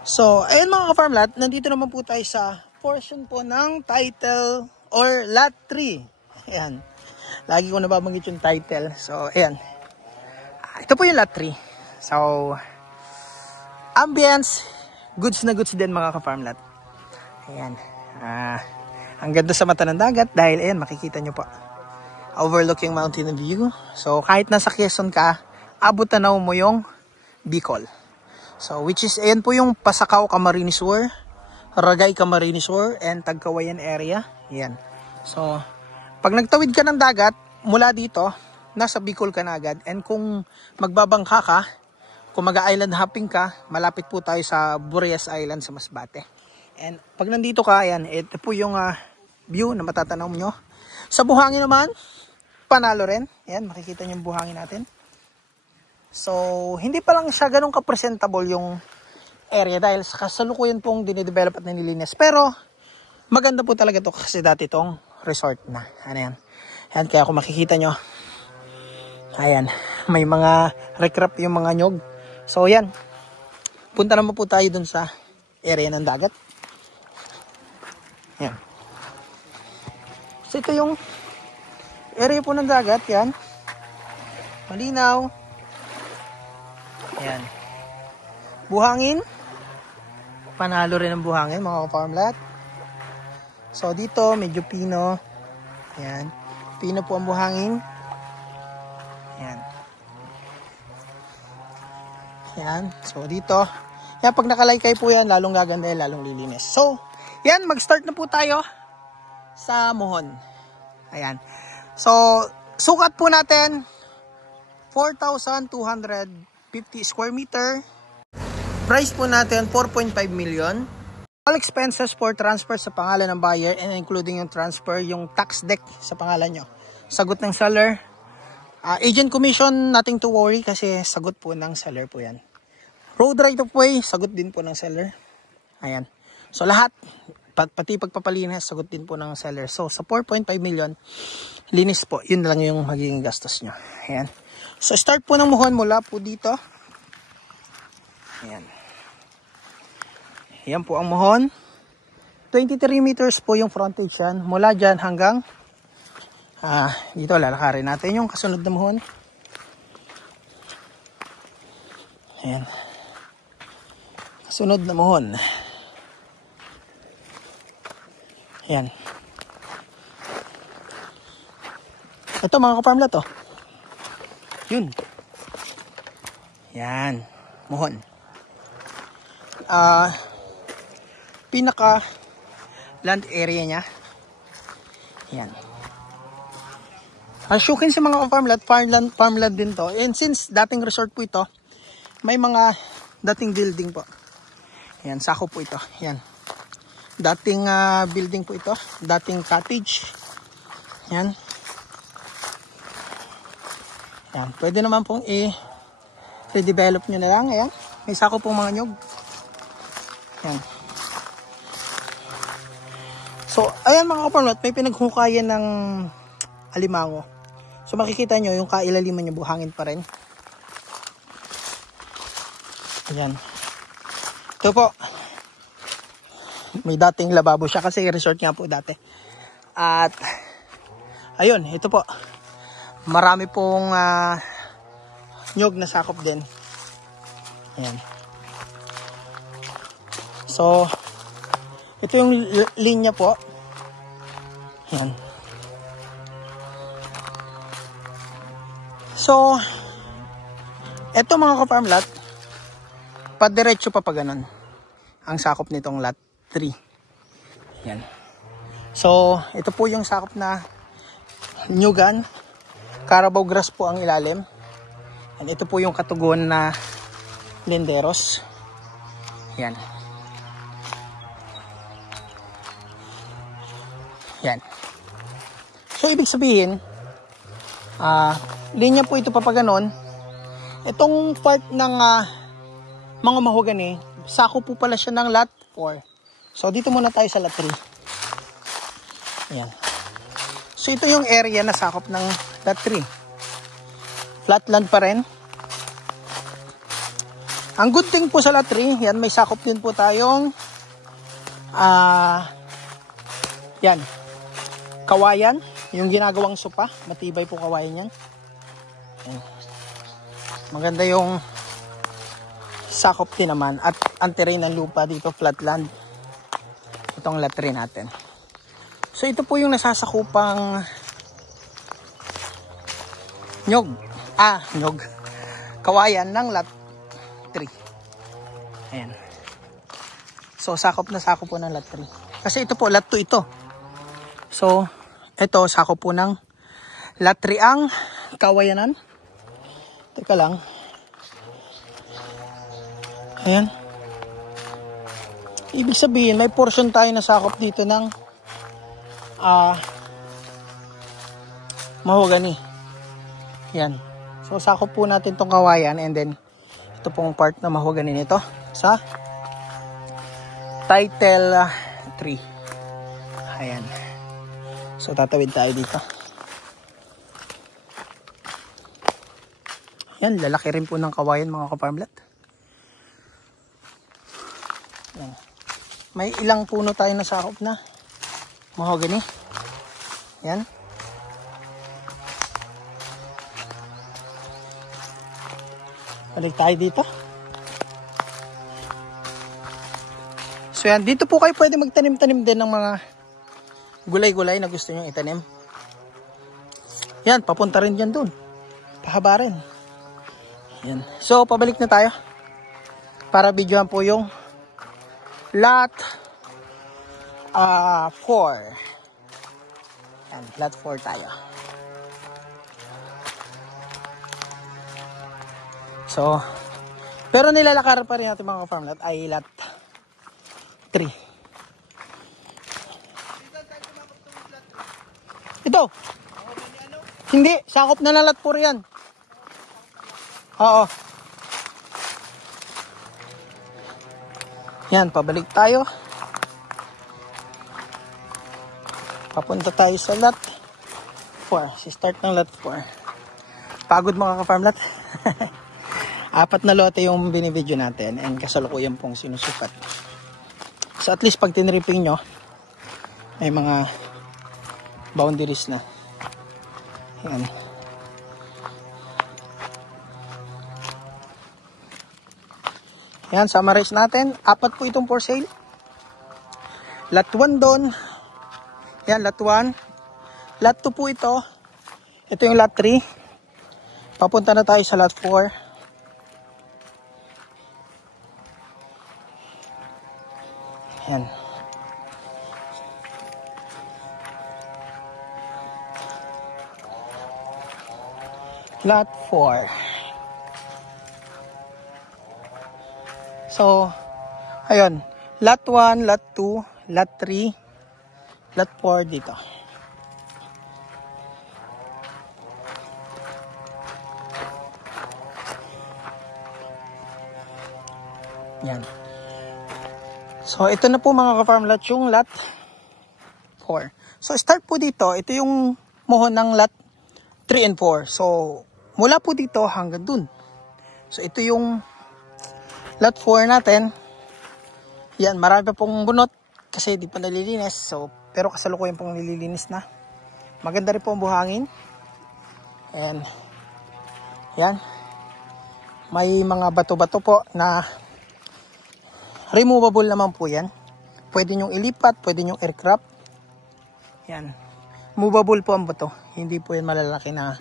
So, ayun mga ka-farmlat, nandito naman po tayo sa portion po ng title or lot 3. Ayan. Lagi ko nababanggit yung title. So, ayan. Ito po yung lot 3. So, ambience, goods na goods din mga ka-farmlat. Ayan. Ang ganda sa mata ng dagat dahil ayan, makikita nyo po. Overlooking mountain view. So, kahit nasa Quezon ka, abot tanaw mo yung Bicol. So, which is, ayan po yung Pasacao, Camarines Sur, Ragay, Camarines Sur, and Tagkawayan area. Ayan. So, pag nagtawid ka ng dagat, mula dito, nasa Bicol ka na agad. And kung magbabangka ka, kung mag-island hopping ka, malapit po tayo sa Boreas Island sa Masbate. And pag nandito ka, ayan, ito po yung view na matatanaw nyo. Sa buhangin naman, panalo rin. Ayan, makikita nyo yung buhangin natin. So, hindi pa lang siya ganun ka-presentable yung area dahil sa kasalukuyan pong dinidevelop at nililinis. Pero, maganda po talaga to kasi dati itong resort na. Ano yan? Ayan, kaya kung makikita nyo, ayan, may mga recrap yung mga nyog. So, ayan, punta naman po tayo dun sa area ng dagat. Ayan. So, ito yung area po ng dagat, yan. Malinaw. Ayan. Buhangin. Panalo rin ang buhangin, mga ka-farmlat. So, dito, medyo pino. Ayan. Pino po ang buhangin. Ayan. Ayan. So, dito. Yan, pag nakalaykay po yan, lalong gaganda, lalong lilinis. So, yan, mag-start na po tayo sa Mohon. Ayan. So, sukat po natin 4,250 square meter. Price po natin 4.5 million. All expenses for transfer sa pangalan ng buyer and including yung transfer, yung tax deck sa pangalan nyo. Sagot ng seller. Agent commission, nothing to worry kasi sagot po ng seller po yan. Road right of way, sagot din po ng seller. Ayan. So lahat, pati pagpapalinis, sagot din po ng seller. So sa 4.5 million, linis po. Yun lang yung magiging gastos nyo. Ayan. So, start po ng Mohon mula po dito. Ayan. Ayan po ang Mohon. 23 meters po yung frontage yan. Mula dyan hanggang dito lalakarin natin yung kasunod na Mohon. Ayan. Kasunod na Mohon. Ayan. Ito mga ka-farmlat oh. Yun. Yan. Mohon. Pinaka land area niya. Yan. As you can see mga farmland, farmland din to. And since dating resort po ito, may mga dating building po. Yan, sako po ito. Yan. Dating building po ito. Dating cottage. Yan. Yan, pwede naman pong i-redevelop nyo na lang. Ayan, may sako pong mga nyog. Yan. So, ayan mga ka-farmlat, may pinaghukayan ng alimango. So, makikita nyo yung kailaliman nyo, buhangin pa rin. Ayan. Ito po. May dating lababo siya kasi resort nga po dati. At, ayun, ito po. Marami pong nyog na sakop din. Ayan. So, ito yung linya po. Ayan. So, ito mga ka-farmlat, padiretso pa ganun ang sakop nitong lot 3. Ayan. So, ito po yung sakop na nyugan. Carabao grass po ang ilalim. And ito po yung katugon na linderos. Yan. Yan. So, ibig sabihin, linya po ito papaganon. Itong part ng mga mahogany, sako po pala siya ng lot 4. So, dito muna tayo sa lot 3. Yan. So, ito yung area na sakop ng lot 3. Flatland pa rin. Ang good thing po sa lot 3, yan, may sakop din po tayong yan, kawayan, yung ginagawang sopa, matibay po kawayan yan. Yan. Maganda yung sakop din naman at ang terrain ng lupa dito flatland. Itong lot 3 natin. So ito po yung nasasakupang nyog, kawayan ng lot 3. Ayan. So sakop na sakop po ng lot 3. Kasi ito po lot 2 ito. So ito sakop po ng lot 3 ang kawayanan. Teka lang. Ayan. Ibig sabihin may portion tayo na sakop dito ng mahogany. Yan. So sakop po natin tong kawayan and then ito pong part na mahogany nito sa title 3. Ayan. So tatawid tayo dito. Yan, lalaki rin po ng kawayan mga ka-farmlat. Yan. May ilang puno tayo na sakop na mahogany. Yan. Balik tayo dito. So yan, dito po kayo pwede magtanim-tanim din ng mga gulay-gulay na gusto nyo itanim. Yan, papunta rin dyan dun. Pahaba rin. Yan. So, pabalik na tayo. Para videoan po yung lot 4. Yan, lot 4 tayo. So, pero nilalakaran pa rin natin mga farm lot ay lot 3. Ito. Hindi, sakop na lang lot 4 yan. Oo. Yan, pabalik tayo. Papunta tayo sa lot 4. Si start ng lot 4. Pagod mga ka-farm lot. 4 na lote yung binibidyo natin and kasalukuyan pong sinusukat. So at least pag tinripping nyo, may mga boundaries na. Yan. Yan, summarize natin. 4 po itong for sale. Lot 1 doon. Yan, lot 1. Lot 2 po ito. Ito yung lot 3. Papunta na tayo sa lot 4. Yan. Lot 4. So, ayun. Lot 1, lot 2, lot 3, lot 4 dito. Yan. So, ito na po mga ka-farm lot yung lot 4. So, start po dito. Ito yung mohon ng lot 3 and 4. So, mula po dito hanggang dun. So, ito yung lot 4 natin. Yan, marami pa pong bunot kasi di pa nalilinis. So, pero kasalukuyan pong nililinis na. Maganda rin po ang buhangin. And, yan. May mga bato-bato po na removable naman po yan. Pwede nyong ilipat, pwede nyong aircraft. Yan. Movable po ang bato. Hindi po yan malalaki na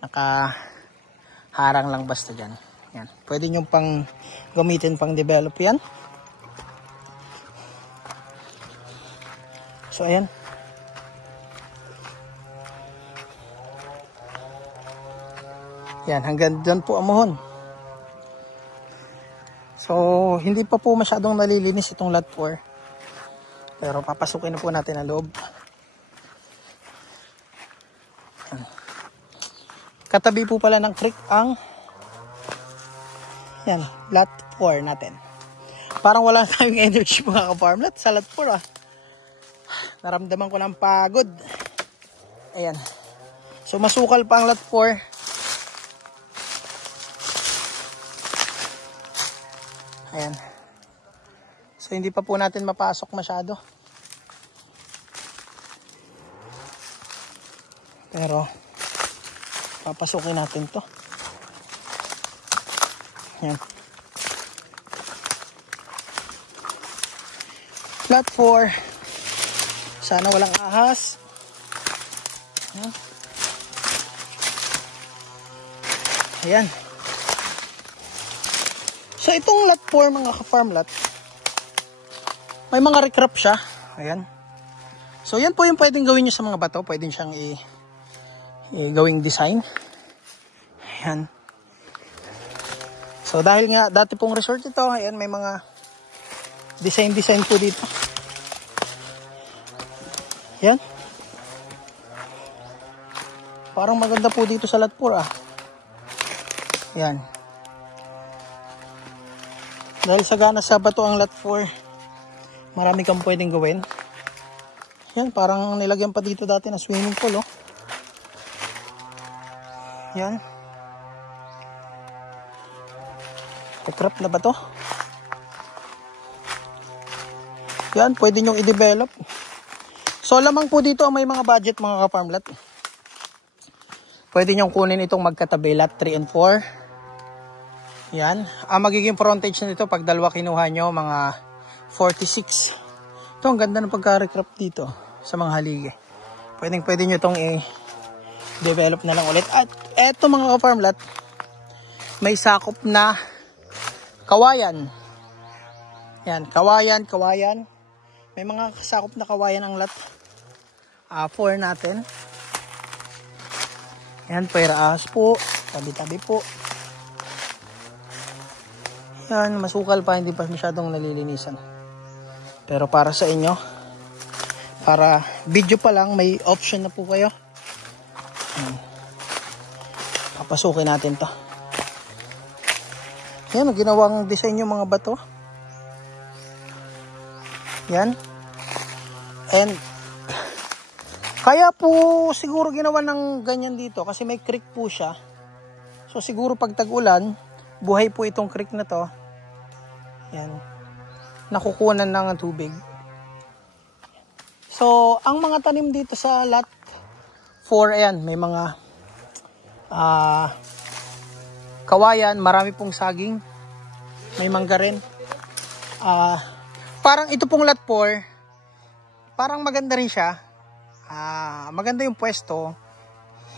nakaharang lang basta dyan. Yan. Pwede nyong pang gamitin pang develop yan. So, ayan. Yan. Hanggang dyan po ang mohon. So, hindi pa po masyadong nalilinis itong lot 4. Pero papasukin na po natin ang loob. Katabi po pala ng creek ang yan, lot 4 natin. Parang wala tayong energy mga ka-farm lot sa lot 4 Naramdaman ko ng pagod. Ayan. So, masukal pa ang lot 4. Ayan. So hindi pa po natin mapasok masyado. Pero papasukin natin to. Ayan. Lot 4. Sana walang ahas. Ayan. Ayan. So itong lot 4 mga ka-farm lot, may mga recrop siya. Ayan. So yan po yung pwedeng gawin nyo sa mga bato. Pwedeng siyang gawing design. Ayan. So dahil nga dati pong resort ito, ayan, may mga design po dito. Ayan. Parang maganda po dito sa lot 4 ah. Ayan. Dahil sagana sa bato ang lot 4, marami kang pwedeng gawin. Yan, parang nilagyan pa dito dati na swimming pool, oh. Yan. Recrop na ba to? Yan, pwede nyong i-develop. So, lamang po dito may mga budget mga ka-farm lot. Pwede nyong kunin itong magkatabi lot 3 and 4. Yan. Ang magiging frontage nito pag dalawa kinuha nyo, mga 46. Ito, ang ganda ng pagka-recrop dito sa mga haligi. Pwede nyo itong i-develop na lang ulit. At eto mga ka-farm lot, may sakop na kawayan. Yan, kawayan. May mga sakop na kawayan ang lot 4 natin. Yan, pera-ahas po. Tabi-tabi po. Yan, masukal pa, hindi pa masyadong nalilinisan. Pero para sa inyo, para video pa lang, may option na po kayo. Papasukin natin to. Yan, ginawang design yung mga bato. Yan. And kaya po siguro ginawa ng ganyan dito kasi may creek po siya. So siguro pag tag-ulan, buhay po itong creek na to. Yan. Nakukunan ng tubig. So, ang mga tanim dito sa lot 4, ayan, may mga kawayan, marami pong saging, may mangga rin. Parang ito pong lot 4, parang maganda rin siya. Maganda yung pwesto.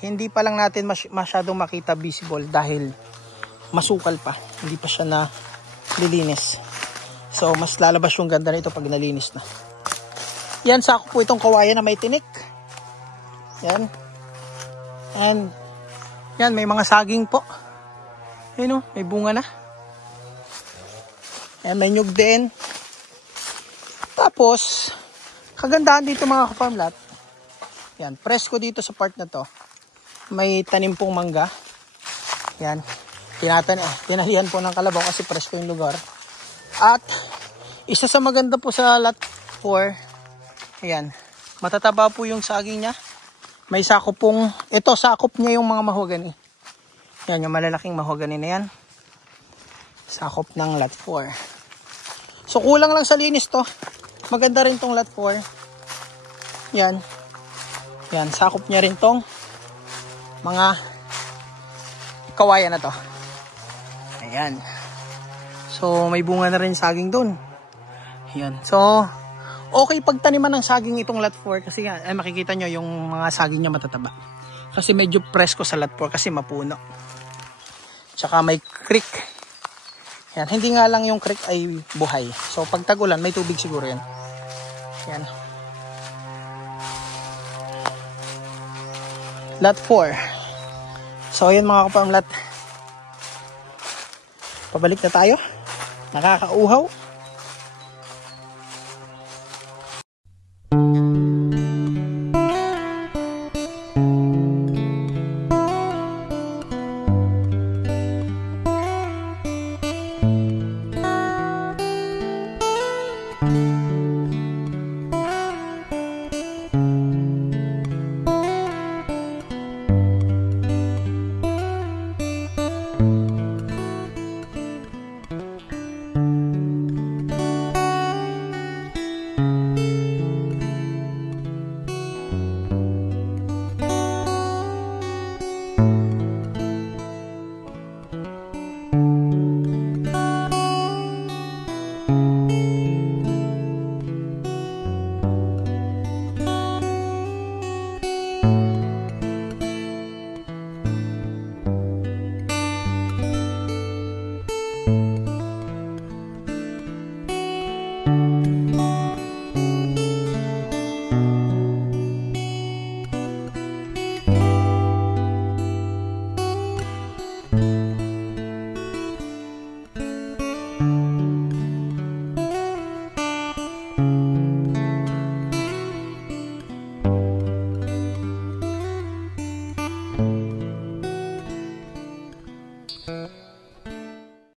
Hindi pa lang natin masyadong makita visible dahil masukal pa. Hindi pa siya na lilinis. So, mas lalabas yung ganda nito pag nalinis na. Yan, sako po itong kawayan na may tinik. Yan. And, yan, may mga saging po. Ayun o, may bunga na. Ayan, may nyug din. Tapos, kagandahan dito mga ka-farm lot. Yan, presko dito sa part na to. May tanim pong mangga. Yan. Tinalihan po ng kalabaw kasi presko yung lugar. At isa sa maganda po sa lot 4, ayan, matataba po yung saging niya. May sakop pong, ito sakop niya yung mga mahogany. Yan, yung malalaking mahogany na yan. Sakop ng lot 4. So kulang lang sa linis to. Maganda rin tong lot 4. Yan. Yan, sakop niya rin tong mga kawayan na to. Ayan. So, may bunga na rin saging doon. Ayan. So, okay pagtaniman ng saging itong lot 4 kasi makikita nyo yung mga saging niya matataba. Kasi medyo presko sa lot 4 kasi mapuno. Tsaka may creek. Ayan. Hindi nga lang yung creek ay buhay. So, pag tag-ulan, may tubig siguro yan. Ayan. Lot 4. So, ayan mga ka-farm lot. Pabalik na tayo. Nakakauhaw. Bye!